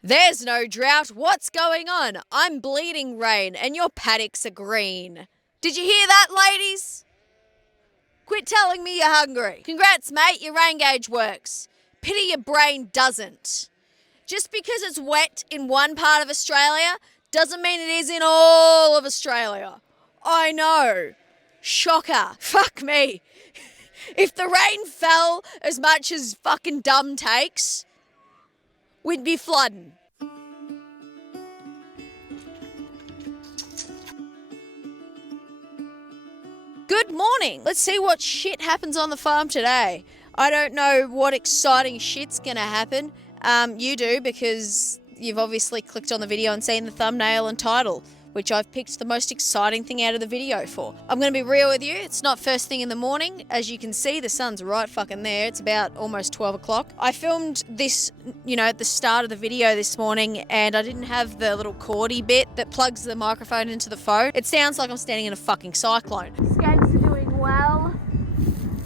There's no drought. What's going on? I'm bleeding rain and your paddocks are green. Did you hear that, ladies? Quit telling me you're hungry. Congrats, mate. Your rain gauge works. Pity your brain doesn't. Just because it's wet in one part of Australia doesn't mean it is in all of Australia. I know. Shocker. Fuck me. If the rain fell as much as fucking dumb takes, we'd be flooding. Good morning. Let's see what shit happens on the farm today. I don't know what exciting shit's gonna happen. You do, because you've obviously clicked on the video and seen the thumbnail and title, which I've picked the most exciting thing out of the video for. I'm going to be real with you. It's not first thing in the morning. As you can see, the sun's right fucking there. It's about almost 12 o'clock. I filmed this, at the start of the video this morning, and I didn't have the little cordy bit that plugs the microphone into the phone. It sounds like I'm standing in a fucking cyclone. Skanks are doing well.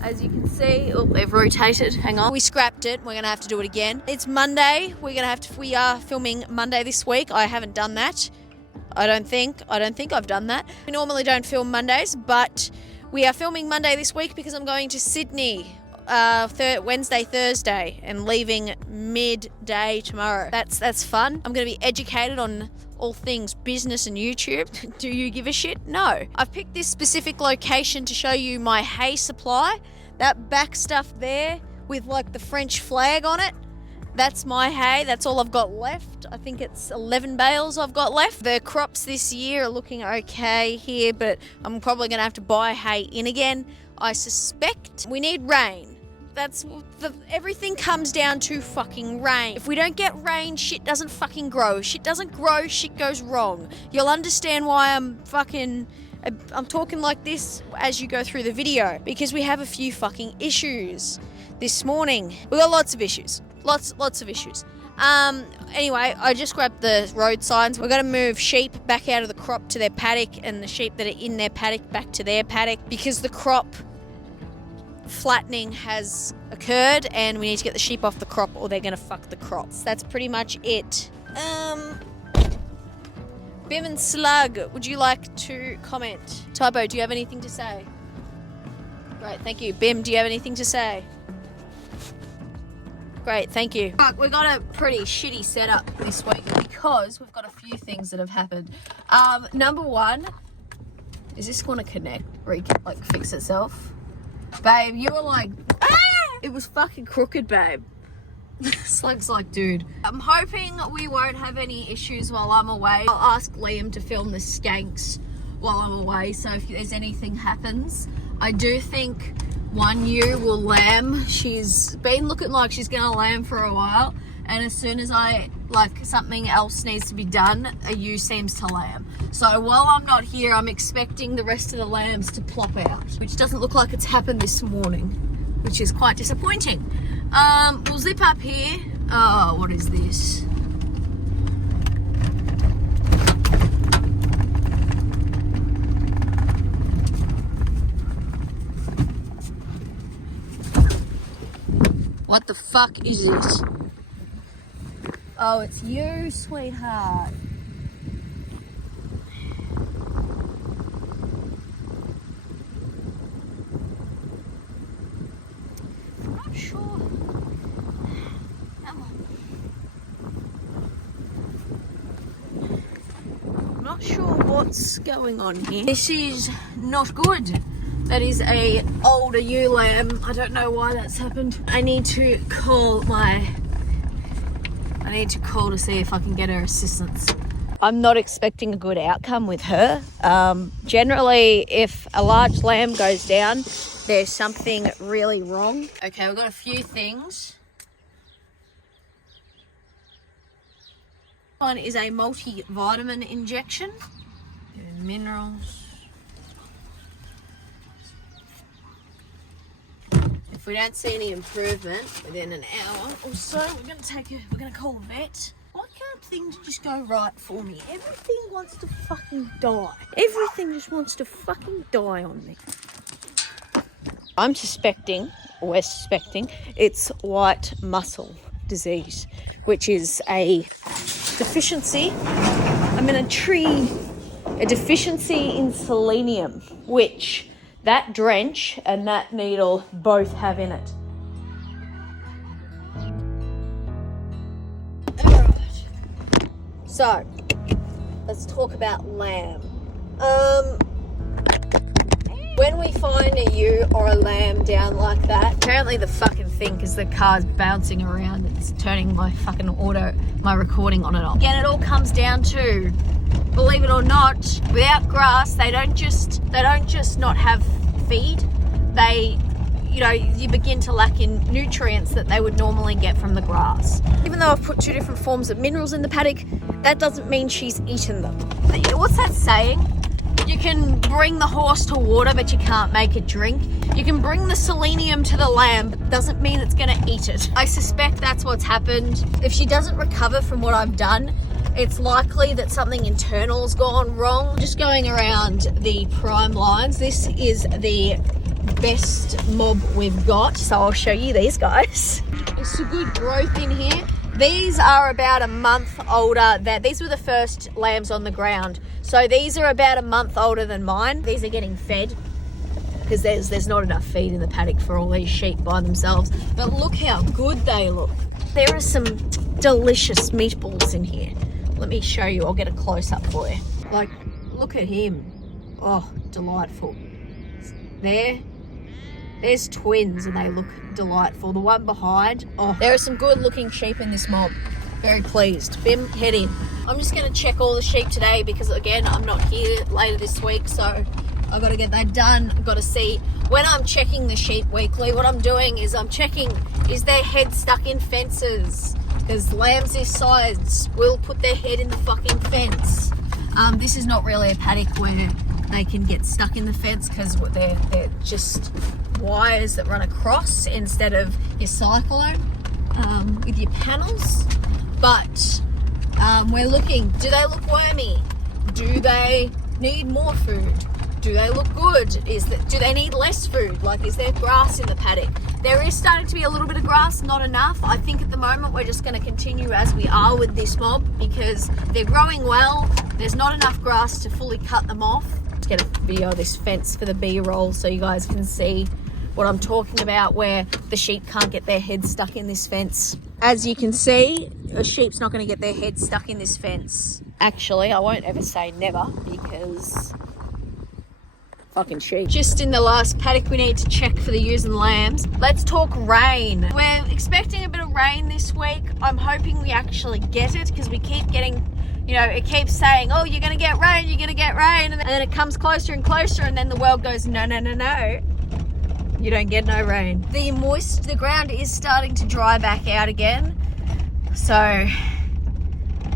As you can see, they've rotated. Hang on. We scrapped it. We're going to have to do it again. It's Monday. We are filming Monday this week. I haven't done that. I don't think I've done that. We normally don't film Mondays, but we are filming Monday this week because I'm going to Sydney Wednesday, Thursday, and leaving midday tomorrow. That's fun. I'm going to be educated on all things business and YouTube. Do you give a shit? No. I've picked this specific location to show you my hay supply. That back stuff there with like the French flag on it, that's my hay. That's all I've got left. I think it's 11 bales I've got left. The crops this year are looking okay here, but I'm probably going to have to buy hay in again. I suspect we need rain. Everything comes down to fucking rain. If we don't get rain, shit doesn't fucking grow. Shit doesn't grow, shit goes wrong. You'll understand why I'm talking like this as you go through the video, because we have a few fucking issues this morning. We got lots of issues. Lots of issues. Anyway, I just grabbed the road signs. We're going to move sheep back out of the crop to their paddock, and the sheep that are in their paddock back to their paddock, because the crop flattening has occurred and we need to get the sheep off the crop or they're going to fuck the crops. That's pretty much it. Bim and Slug, would you like to comment? Typo, do you have anything to say? Great, thank you. Bim, do you have anything to say? Great, thank you. We've got a pretty shitty setup this week because we've got a few things that have happened. Number one, is this going to connect or fix itself? Babe, you were like, ah! It was fucking crooked, babe. Slug's like, dude. I'm hoping we won't have any issues while I'm away. I'll ask Liam to film the skanks while I'm away, so if there's anything happens. I do think one ewe will lamb. She's been looking like she's gonna lamb for a while, and as soon as something else needs to be done, a ewe seems to lamb. So while I'm not here, I'm expecting the rest of the lambs to plop out, which doesn't look like it's happened this morning, which is quite disappointing. We'll zip up here. Oh, what is this? What the fuck is this? Oh, it's you, sweetheart. I'm not sure. Come on. I'm not sure what's going on here. This is not good. That is a older ewe lamb. I don't know why that's happened. I need to call to see if I can get her assistance. I'm not expecting a good outcome with her. Generally, if a large lamb goes down, there's something really wrong. Okay, we've got a few things. One is a multivitamin injection. Minerals. If we don't see any improvement within an hour or so, we're gonna call a vet. Why can't things just go right for me? Everything wants to fucking die. Everything just wants to fucking die on me. We're suspecting it's white muscle disease, which is a deficiency. A deficiency in selenium, which that drench and that needle both have in it. Alright. So, let's talk about lamb. When we find a ewe or a lamb down like that, apparently the fucking thing, because the car's bouncing around, it's turning my fucking my recording on and off. Again, it all comes down to, believe it or not, without grass, they don't just not have feed. They, you begin to lack in nutrients that they would normally get from the grass. Even though I've put 2 different forms of minerals in the paddock, that doesn't mean she's eaten them. What's that saying? You can bring the horse to water, but you can't make it drink. You can bring the selenium to the lamb, but doesn't mean it's gonna eat it. I suspect that's what's happened. If she doesn't recover from what I've done, it's likely that something internal's gone wrong. Just going around the prime lines, this is the best mob we've got, so I'll show you these guys. It's a good growth in here. These are about a month older these were the first lambs on the ground, so these are about a month older than mine. These are getting fed because there's not enough feed in the paddock for all these sheep by themselves, but look how good they look. There are some delicious meatballs in here. Let me show you. I'll get a close-up for you. Like, look at him. Oh, delightful. There's twins and they look delightful. The one behind, oh, there are some good-looking sheep in this mob. Very pleased. Bim, head in. I'm just going to check all the sheep today because, again, I'm not here later this week, so I've got to get that done. I've got to see. When I'm checking the sheep weekly, what I'm doing is I'm checking, is their head stuck in fences? Because lambs this size will put their head in the fucking fence. This is not really a paddock where they can get stuck in the fence because they're just wires that run across instead of your cyclone with your panels. But we're looking, do they look wormy? Do they need more food? Do they look good? Do they need less food? Like, is there grass in the paddock? There is starting to be a little bit of grass, not enough. I think at the moment we're just going to continue as we are with this mob because they're growing well. There's not enough grass to fully cut them off. Let's get a video of this fence for the B-roll so you guys can see what I'm talking about, where the sheep can't get their head stuck in this fence. As you can see, a sheep's not going to get their head stuck in this fence. Actually, I won't ever say never because fucking sheep. Just in the last paddock, we need to check for the ewes and lambs. Let's talk rain. We're expecting a bit of rain this week. I'm hoping we actually get it because we keep getting, it keeps saying, oh, you're going to get rain, you're going to get rain. And then it comes closer and closer and then the world goes, no. You don't get no rain. The ground is starting to dry back out again. So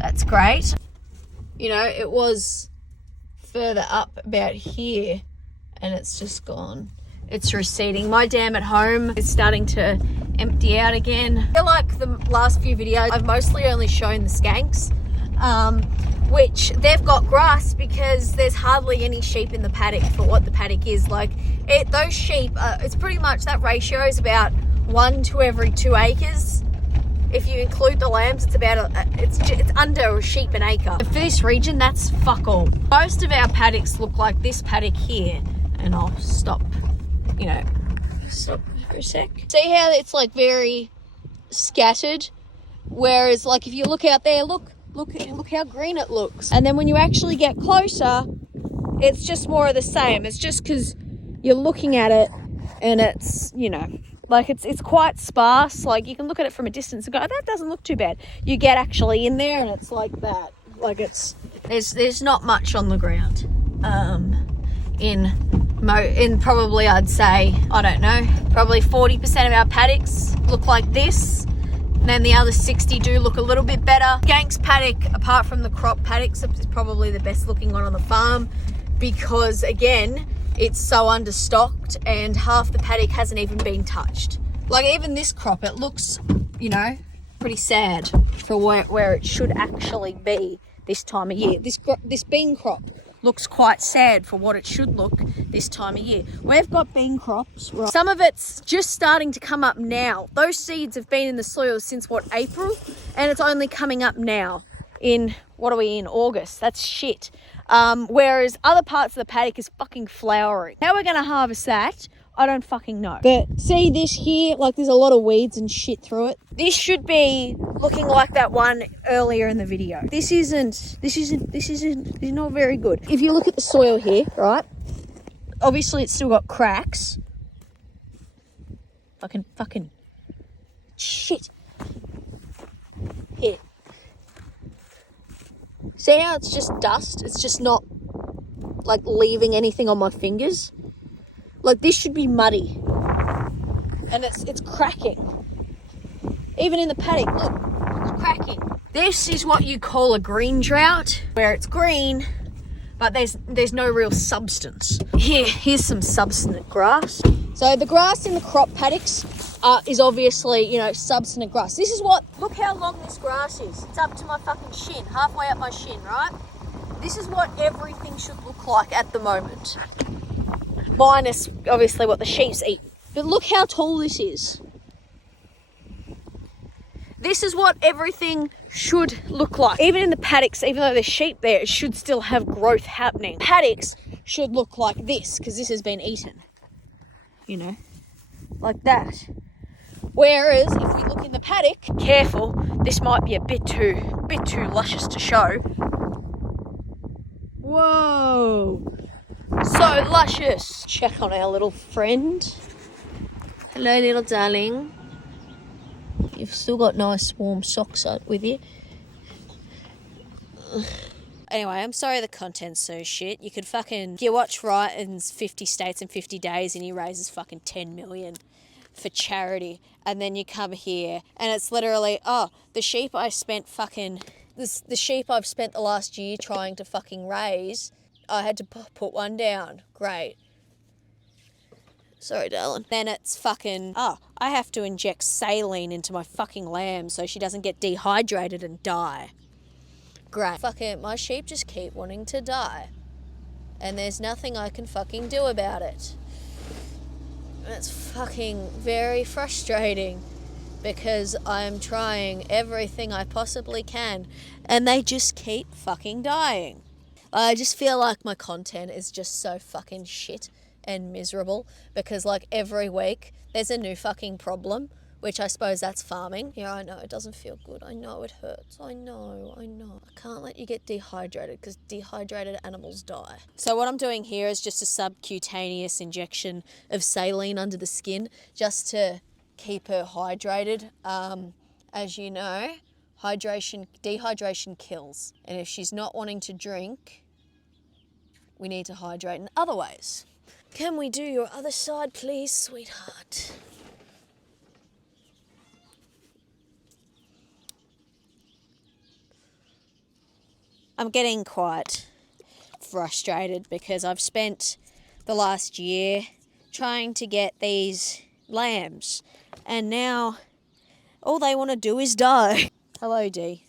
that's great. It was further up about here and it's just gone. It's receding. My dam at home is starting to empty out again. I feel like the last few videos, I've mostly only shown the skanks, which they've got grass because there's hardly any sheep in the paddock for what the paddock is. Like, those sheep, it's pretty much, that ratio is about 1 to every 2 acres. If you include the lambs, it's about it's under a sheep an acre. For this region, that's fuck all. Most of our paddocks look like this paddock here. And I'll stop for a sec. See how it's like very scattered? Whereas like if you look out there, look how green it looks. And then when you actually get closer, it's just more of the same. It's just because you're looking at it and it's, like it's quite sparse. Like you can look at it from a distance and go, oh, that doesn't look too bad. You get actually in there and it's like that. Like there's not much on the ground. In probably, I'd say, I don't know, probably 40% of our paddocks look like this. And then the other 60 do look a little bit better. Skanks paddock, apart from the crop paddocks, is probably the best looking one on the farm because, again, it's so understocked and half the paddock hasn't even been touched. Like even this crop, it looks, pretty sad for where it should actually be this time of year. This bean crop looks quite sad for what it should look this time of year. We've got bean crops, right? Some of it's just starting to come up now. Those seeds have been in the soil since what, April? And it's only coming up now in, what are we in, August? That's shit. Whereas other parts of the paddock is fucking flowering. How we're gonna harvest that, I don't fucking know. But see this here, like there's a lot of weeds and shit through it. This should be looking like that one earlier in the video. This is not very good. If you look at the soil here, right? Obviously it's still got cracks. Fucking shit. Here. See how it's just dust? It's just not like leaving anything on my fingers. Like this should be muddy. And it's cracking. Even in the paddock, look, it's cracking. This is what you call a green drought, where it's green, but there's no real substance. Here's some substantive grass. So the grass in the crop paddocks is obviously, you know, substantive grass. This is what, look how long this grass is. It's up to my fucking shin, halfway up my shin, right? This is what everything should look like at the moment. Minus, obviously, what the sheep's eat. But look how tall this is. This is what everything should look like. Even in the paddocks, even though there's sheep there, it should still have growth happening. Paddocks should look like this, because this has been eaten. You know, like that. Whereas, if we look in the paddock, careful, this might be a bit too luscious to show. Whoa! So luscious. Check on our little friend. Hello, little darling. You've still got nice warm socks with you. Anyway, I'm sorry the content's so shit. You watch Wrighton's 50 States in 50 Days and he raises fucking 10 million for charity. And then you come here and it's literally, oh, the sheep I've spent the last year trying to fucking raise, I had to put one down. Great. Sorry, darling. Then it's fucking, oh, I have to inject saline into my fucking lamb so she doesn't get dehydrated and die. Great. Fucking, my sheep just keep wanting to die. And there's nothing I can fucking do about it. It's fucking very frustrating because I'm trying everything I possibly can and they just keep fucking dying. I just feel like my content is just so fucking shit and miserable because like every week there's a new fucking problem, which I suppose that's farming. Yeah, I know, it doesn't feel good. I know it hurts. I know. I can't let you get dehydrated because dehydrated animals die. So what I'm doing here is just a subcutaneous injection of saline under the skin just to keep her hydrated. As you know, dehydration kills. And if she's not wanting to drink, we need to hydrate in other ways. Can we do your other side, please, sweetheart? I'm getting quite frustrated because I've spent the last year trying to get these lambs and now all they want to do is die. Hello, Dee.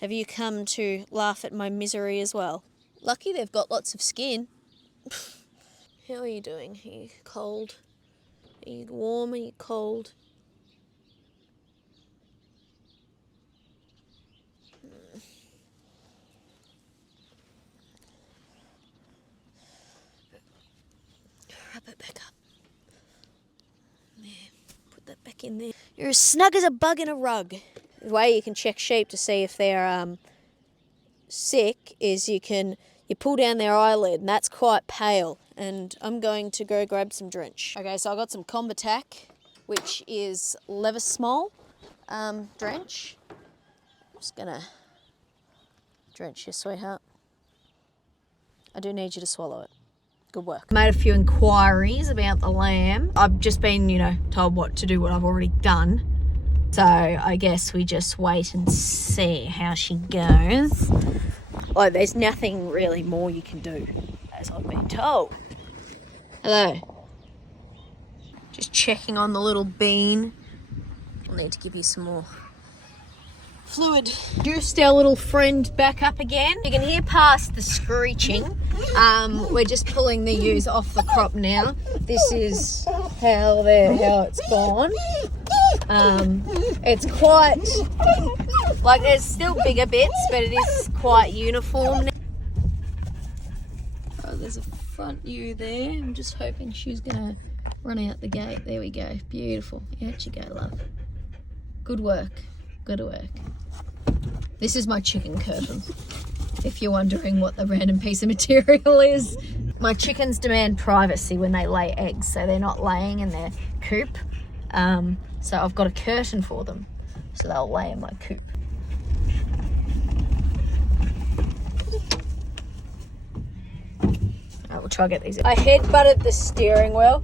Have you come to laugh at my misery as well? Lucky they've got lots of skin. How are you doing? Are you cold? Are you warm? Are you cold? Wrap it back up. There. Put that back in there. You're as snug as a bug in a rug. The way you can check sheep to see if they're sick is you pull down their eyelid and that's quite pale. And I'm going to go grab some drench. Okay, so I got some Combatac, which is Leversmol drench. I'm just gonna drench you, sweetheart. I do need you to swallow it. Good work. Made a few inquiries about the lamb. I've just been, told what to do, what I've already done. So I guess we just wait and see how she goes. Like, there's nothing really more you can do, as I've been told. Hello. Just checking on the little bean. I'll need to give you some more fluid. Juiced our little friend back up again. You can hear past the screeching. We're just pulling the ewes off the crop now. This is how it's gone. It's quite, like, there's still bigger bits, but it is quite uniform now. Oh, there's a front ewe there. I'm just hoping she's gonna run out the gate. There we go. Beautiful. Out you go, love. Good work. Good work. This is my chicken curtain, if you're wondering what the random piece of material is. My chickens demand privacy when they lay eggs, so they're not laying in their coop. So I've got a curtain for them, so they'll lay in my coop. Alright, we'll try to get these in. I headbutted the steering wheel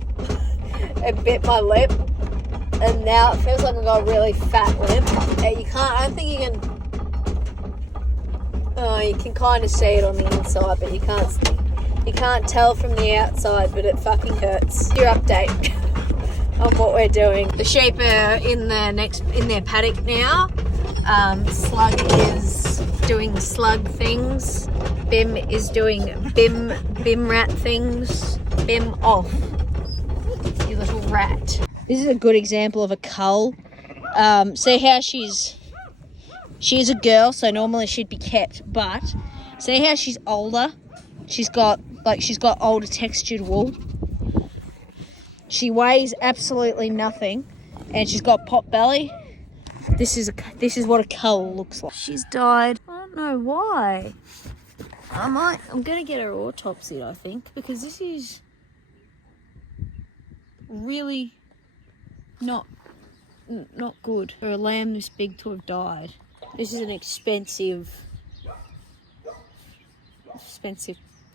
and bit my lip, and now it feels like I've got a really fat lip. You can't, I don't think you can, oh, you can kind of see it on the inside, but you can't tell from the outside, but it fucking hurts. Your update on what we're doing. The sheep are in their paddock now. Slug is doing slug things. Bim is doing bim rat things. Bim off, you little rat. This is a good example of a cull. See how she's a girl, so normally she'd be kept, but see how she's older. She's got older textured wool. She weighs absolutely nothing, and she's got pot belly. This is what a cull looks like. She's died. I don't know why. I'm gonna get her autopsied, I think, because this is really not good for a lamb this big to have died. This is an expensive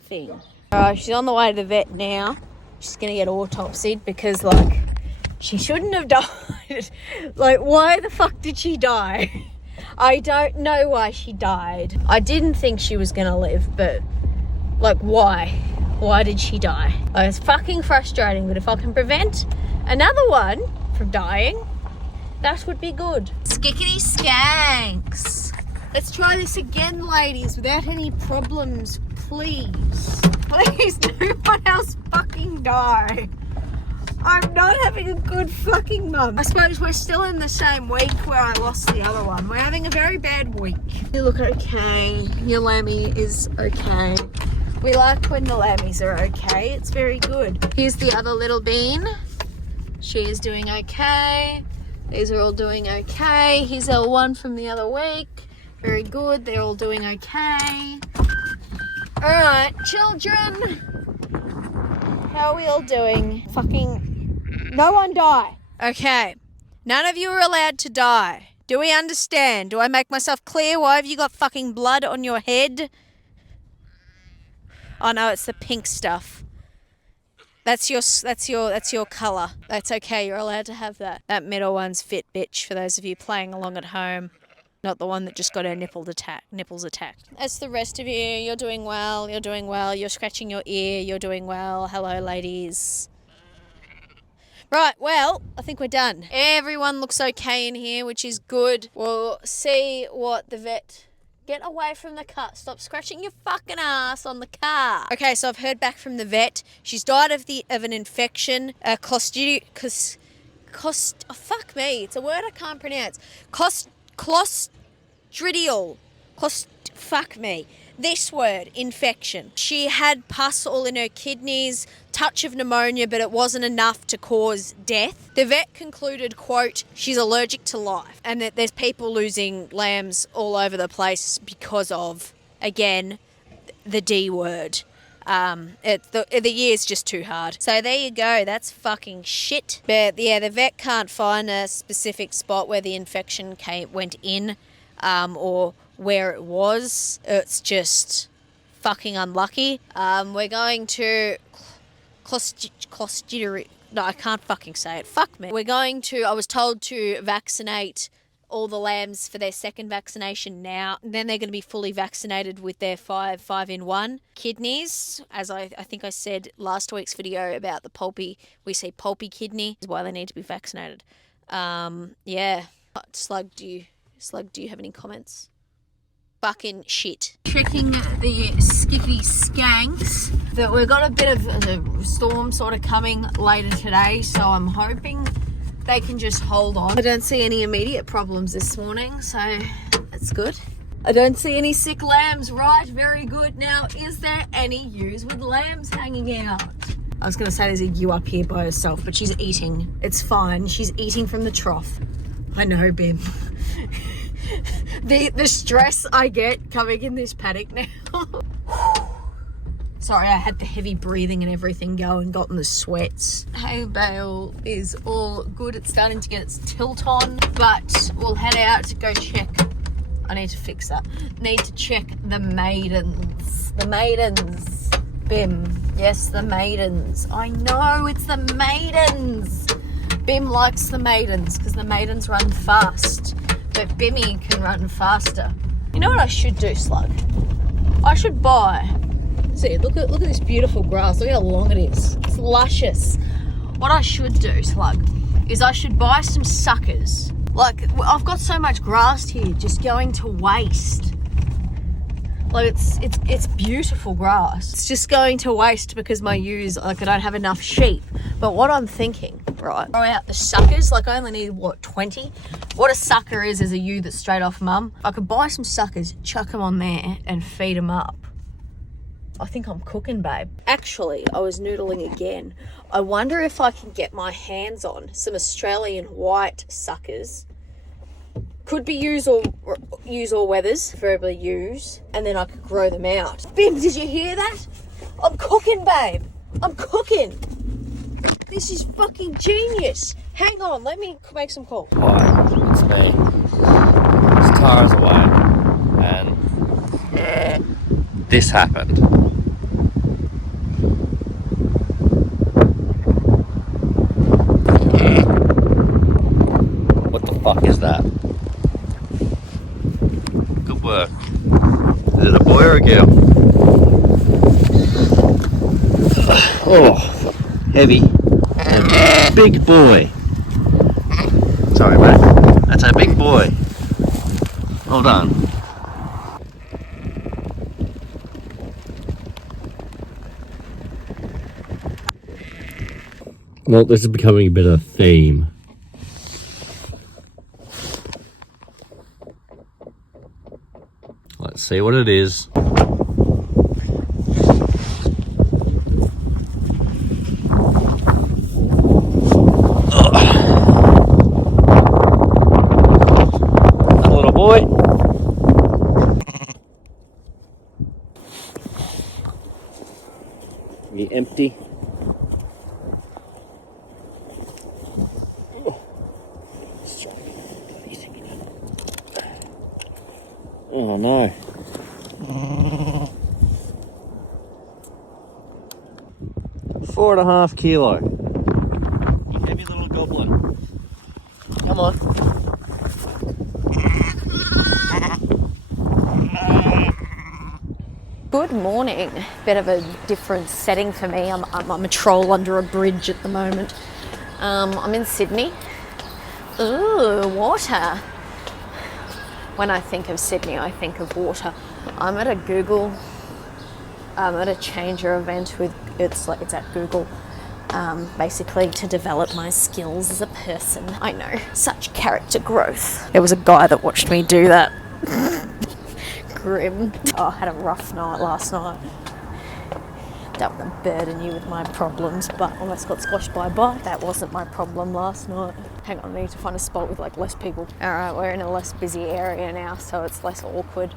thing. Alright, she's on the way to the vet now. She's gonna get autopsied because, like, she shouldn't have died. Like, why the fuck did she die? I don't know why she died. I didn't think she was gonna live, but, like, why? Why did she die? Like, it's fucking frustrating, but if I can prevent another one from dying, that would be good. Skickety skanks. Let's try this again, ladies, without any problems, please. Please, no one else fucking die. I'm not having a good fucking month. I suppose we're still in the same week where I lost the other one. We're having a very bad week. You look okay. Your lammy is okay. We like when the lammies are okay. It's very good. Here's the other little bean. She is doing okay. These are all doing okay. Here's our one from the other week. Very good. They're all doing okay. Alright, children. How are we all doing? Fucking no one die. Okay. None of you are allowed to die. Do we understand? Do I make myself clear? Why have you got fucking blood on your head? Oh no, it's the pink stuff. That's your colour. That's okay, you're allowed to have that. That middle one's fit, bitch, for those of you playing along at home. Not the one that just got her nipples attacked. As the rest of you, you're doing well, you're doing well, you're scratching your ear, you're doing well. Hello, ladies. Right, well, I think we're done. Everyone looks okay in here, which is good. We'll see what the vet... Get away from the car. Stop scratching your fucking ass on the car. Okay, so I've heard back from the vet. She's died of an infection. Oh, fuck me. It's a word I can't pronounce. Clostridial. Fuck me. This word, infection. She had pus all in her kidneys, touch of pneumonia, but it wasn't enough to cause death. The vet concluded, quote, she's allergic to life, and that there's people losing lambs all over the place because of, again, the D word. The year's just too hard. So there you go. That's fucking shit. But yeah, the vet can't find a specific spot where the infection went in, or where it was. It's just fucking unlucky. We're going to no, I can't fucking say it. Fuck me. I was told to vaccinate all the lambs for their second vaccination now. Then they're going to be fully vaccinated with their 5-in-1 kidneys. As I think I said last week's video about the pulpy, we say pulpy kidney is why they need to be vaccinated. Yeah. Slug Slug, do you have any comments? Fucking shit. Checking the skippy skanks. That we've got a bit of a storm sort of coming later today, so I'm hoping they can just hold on. I don't see any immediate problems this morning, so that's good. I don't see any sick lambs, right? Very good. Now, is there any ewes with lambs hanging out? I was going to say there's a ewe up here by herself, but she's eating. It's fine. She's eating from the trough. I know, Bim. The stress I get coming in this paddock now. Sorry, I had the heavy breathing and everything going, gotten the sweats. Hay bale is all good. It's starting to get its tilt on, but we'll head out to go check. I need to fix that. Need to check the maidens. The maidens. Bim. Yes, the maidens. I know, it's the maidens. Bim likes the maidens because the maidens run fast. But Bimmy can run faster. You know what I should do, Slug? I should buy... See, look at this beautiful grass. Look how long it is. It's luscious. What I should do, Slug, is I should buy some suckers. Like, I've got so much grass here just going to waste. Like, it's beautiful grass. It's just going to waste because my ewes, like, I don't have enough sheep. But what I'm thinking, right, throw out the suckers. Like, I only need, what, 20? What a sucker is a ewe that's straight off mum. I could buy some suckers, chuck them on there and feed them up. I think I'm cooking, babe. Actually, I was noodling again. I wonder if I can get my hands on some Australian white suckers. Could be ewes or wethers, preferably ewes, and then I could grow them out. Bim, did you hear that? I'm cooking, babe. I'm cooking. This is fucking genius. Hang on, let me make some calls. Hi, it's me. It's Tara's away, and this happened. What the fuck is that? Good work. Is it a boy or a girl? Oh, heavy and big boy. Sorry, mate. That's a big boy. Well done. Well, this is becoming a bit of a theme. Let's see what it is. A little boy. You empty? Oh no. Four and a half kilo. You heavy little goblin. Come on. Good morning. Bit of a different setting for me. I'm a troll under a bridge at the moment. I'm in Sydney. Ooh, water. When I think of Sydney, I think of water. I'm at a changer event with it's at Google, basically to develop my skills as a person. I know, such character growth. There was a guy that watched me do that. Grim. Oh, I had a rough night last night. Don't want to burden you with my problems, but almost got squashed by a bike. That wasn't my problem last night. Hang on, I need to find a spot with like less people. All right, we're in a less busy area now, so it's less awkward,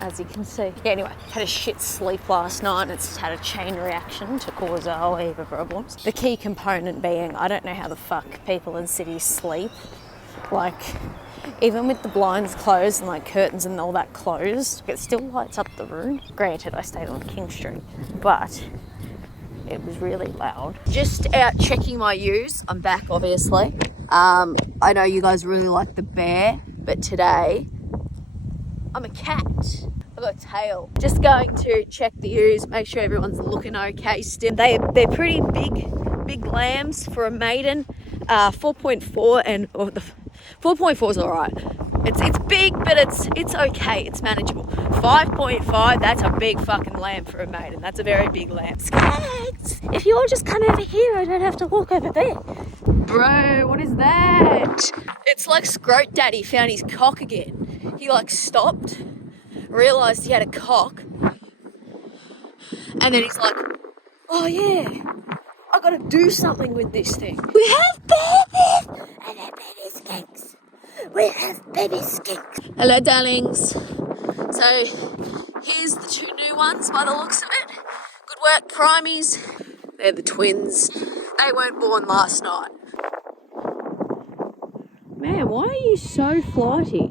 as you can see. Yeah, anyway, had a shit sleep last night and it's had a chain reaction to cause a whole heap of problems. The key component being, I don't know how the fuck people in cities sleep. Like, even with the blinds closed and like curtains and all that closed, it still lights up the room. Granted, I stayed on King Street, but it was really loud. Just out checking my ewes. I'm back, obviously. I know you guys really like the bear, but today I'm a cat. I've got a tail. Just going to check the ewes, make sure everyone's looking okay still. They're pretty big lambs for a maiden. 4.4 and the 4.4 is all right. It's big, but it's okay. It's manageable. 5.5, that's a big fucking lamb for a maiden. That's a very big lamb. Skaggs! If you all just come over here, I don't have to walk over there. Bro, what is that? It's like Scroat Daddy found his cock again. He like stopped, realised he had a cock, and then he's like, oh yeah, I gotta do something with this thing. We have babies! And they're baby skinks. We have baby skinks. Hello, darlings. So, here's the two new ones by the looks of it. Good work, primies. They're the twins. They weren't born last night. Man, why are you so flighty?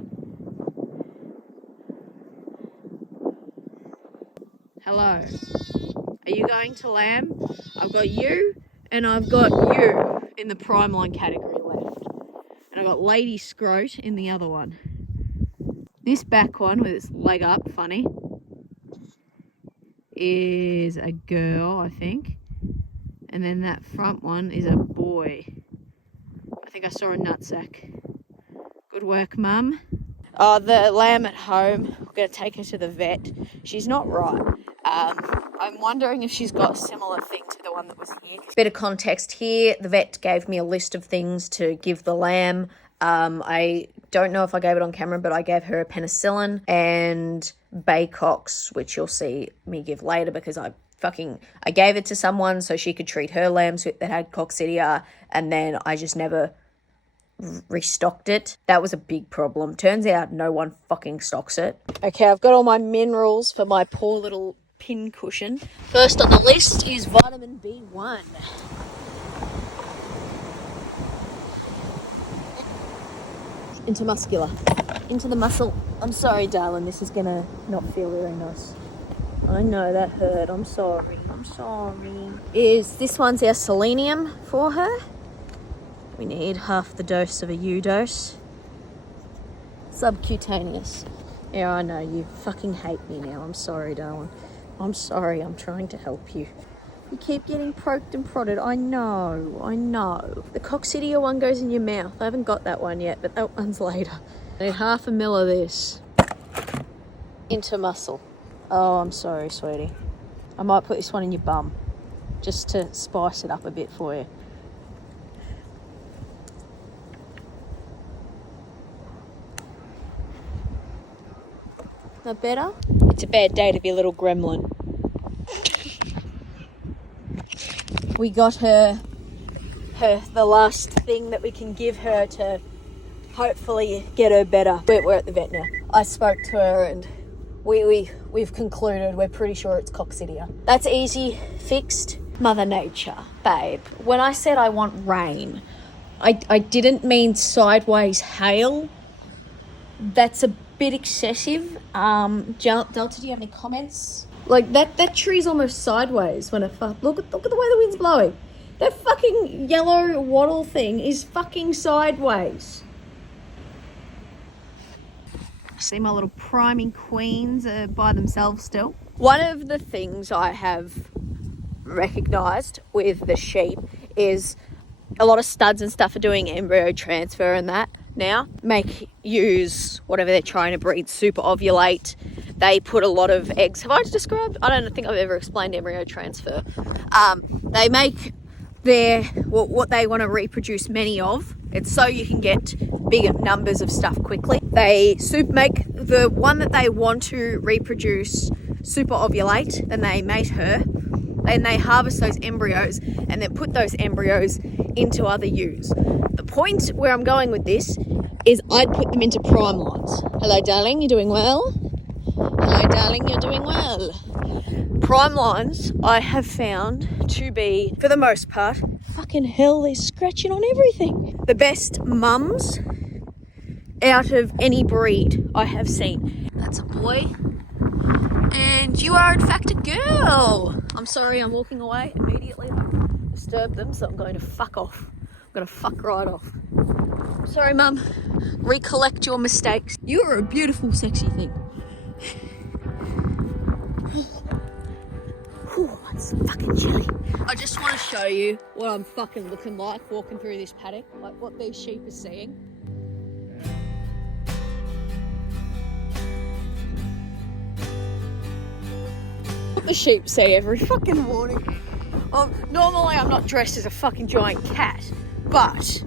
Hello. Are you going to lamb? I've got you and I've got you in the Primeline category left. And I've got Lady Scroat in the other one. This back one with its leg up, funny, is a girl, I think. And then that front one is a boy. I think I saw a nutsack. Good work, Mum. Oh, the lamb at home, we're going to take her to the vet. She's not right. I'm wondering if she's got a similar thing to the one that was here. Bit of context here, the vet gave me a list of things to give the lamb. I don't know if I gave it on camera, but I gave her a penicillin and Baycox, which you'll see me give later because I gave it to someone so she could treat her lambs that had coccidia, and then I just never restocked it. That was a big problem. Turns out no one fucking stocks it. Okay, I've got all my minerals for my poor little pin cushion. First on the list is vitamin B1. Intermuscular. Into the muscle. I'm sorry, darling. This is gonna not feel very nice. I know that hurt. I'm sorry. This one's our selenium for her. We need half the dose of a ewe dose. Subcutaneous. Yeah, I know. You fucking hate me now. I'm sorry, darling. I'm sorry. I'm trying to help you. You keep getting poked and prodded. I know. The coccidia one goes in your mouth. I haven't got that one yet, but that one's later. I need half a mil of this into muscle. Oh, I'm sorry, sweetie. I might put this one in your bum just to spice it up a bit for you. Not better? It's a bad day to be a little gremlin. We got her the last thing that we can give her to hopefully get her better. We're at the vet now. I spoke to her and we've concluded we're pretty sure it's coccidia. That's easy, fixed. Mother Nature, babe. When I said I want rain, I didn't mean sideways hail. That's a bit excessive. Delta, do you have any comments? Like that tree's almost sideways when look at the way the wind's blowing. That fucking yellow wattle thing is fucking sideways. See my little priming queens are by themselves still. One of the things I have recognised with the sheep is a lot of studs and stuff are doing embryo transfer and that now. Make ewes, whatever they're trying to breed, super ovulate. They put a lot of eggs. Have I described? I don't think I've ever explained embryo transfer. They make what they want to reproduce many of. It's so you can get bigger numbers of stuff quickly. They make the one that they want to reproduce super ovulate, then they mate her, then they harvest those embryos and then put those embryos into other ewes. The point where I'm going with this is I'd put them into Primelines. Hello, darling, you're doing well? Hello, darling, you're doing well. Primelines I have found to be, for the most part, fucking hell, they're scratching on everything. The best mums out of any breed I have seen. That's a boy. And you are in fact a girl. I'm sorry, I'm walking away immediately. I disturbed them, so I'm going to fuck off. I'm going to fuck right off. Sorry, Mum. Recollect your mistakes. You are a beautiful, sexy thing. Whew, it's fucking chilly. I just want to show you what I'm fucking looking like walking through this paddock, like what these sheep are seeing. what the sheep say every fucking morning. Normally I'm not dressed as a fucking giant cat, but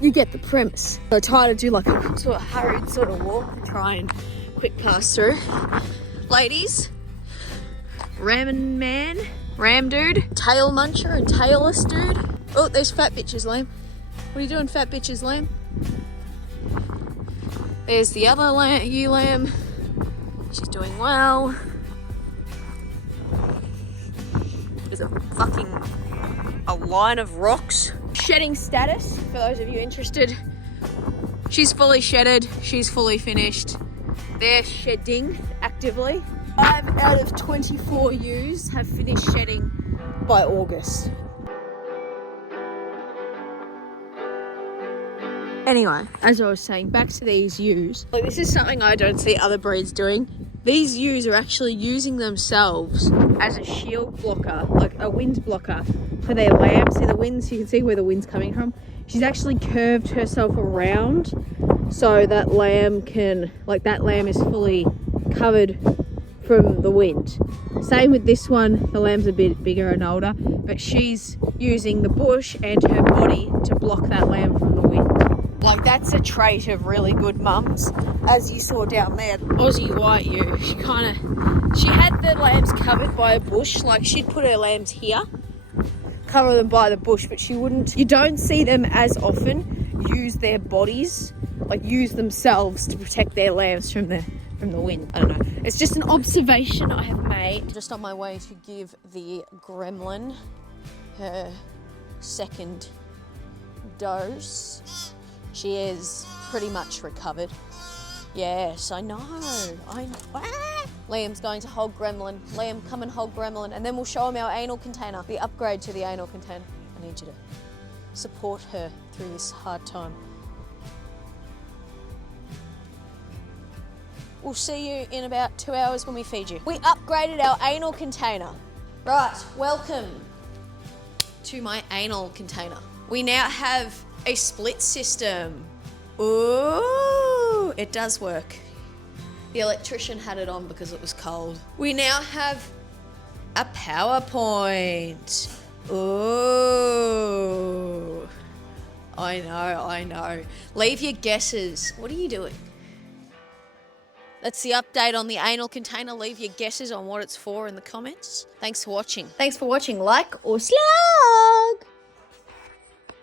you get the premise. So I try to do like a sort of hurried sort of walk to try and quick pass through. Ladies, ramming man, ram dude, tail muncher and tailless dude. Oh, there's fat bitches, lamb. What are you doing, fat bitches, lamb? There's the other ewe lamb. She's doing well. There's a line of rocks. Shedding status, for those of you interested. She's fully shedded. She's fully finished. They're shedding actively. 5 out of 24 ewes have finished shedding by August. Anyway, as I was saying, back to these ewes. Like, this is something I don't see other breeds doing. These ewes are actually using themselves as a shield blocker, like a wind blocker for their lamb. See the winds, you can see where the wind's coming from. She's actually curved herself around so that lamb can, like that lamb is fully covered from the wind. Same with this one, the lamb's a bit bigger and older, but she's using the bush and her body to block that lamb from the wind. Like, that's a trait of really good mums. As you saw down there, Aussie white ewe, she had the lambs covered by a bush. Like, she'd put her lambs here, cover them by the bush, but you don't see them as often use their bodies, like use themselves to protect their lambs from the wind. I don't know. It's just an observation I have made. Just on my way to give the gremlin her second dose. She is pretty much recovered. Yes, I know. Liam's going to hold gremlin. Liam, come and hold gremlin, and then we'll show him our anal container, the upgrade to the anal container. I need you to support her through this hard time. We'll see you in about 2 hours when we feed you. We upgraded our anal container. Right, welcome to my anal container. We now have a split system. Ooh, it does work. The electrician had it on because it was cold. We now have a power point. Ooh, I know. Leave your guesses. What are you doing? That's the update on the anal container. Leave your guesses on what it's for in the comments. Thanks for watching. Like or slug.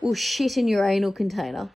Or shit in your anal container.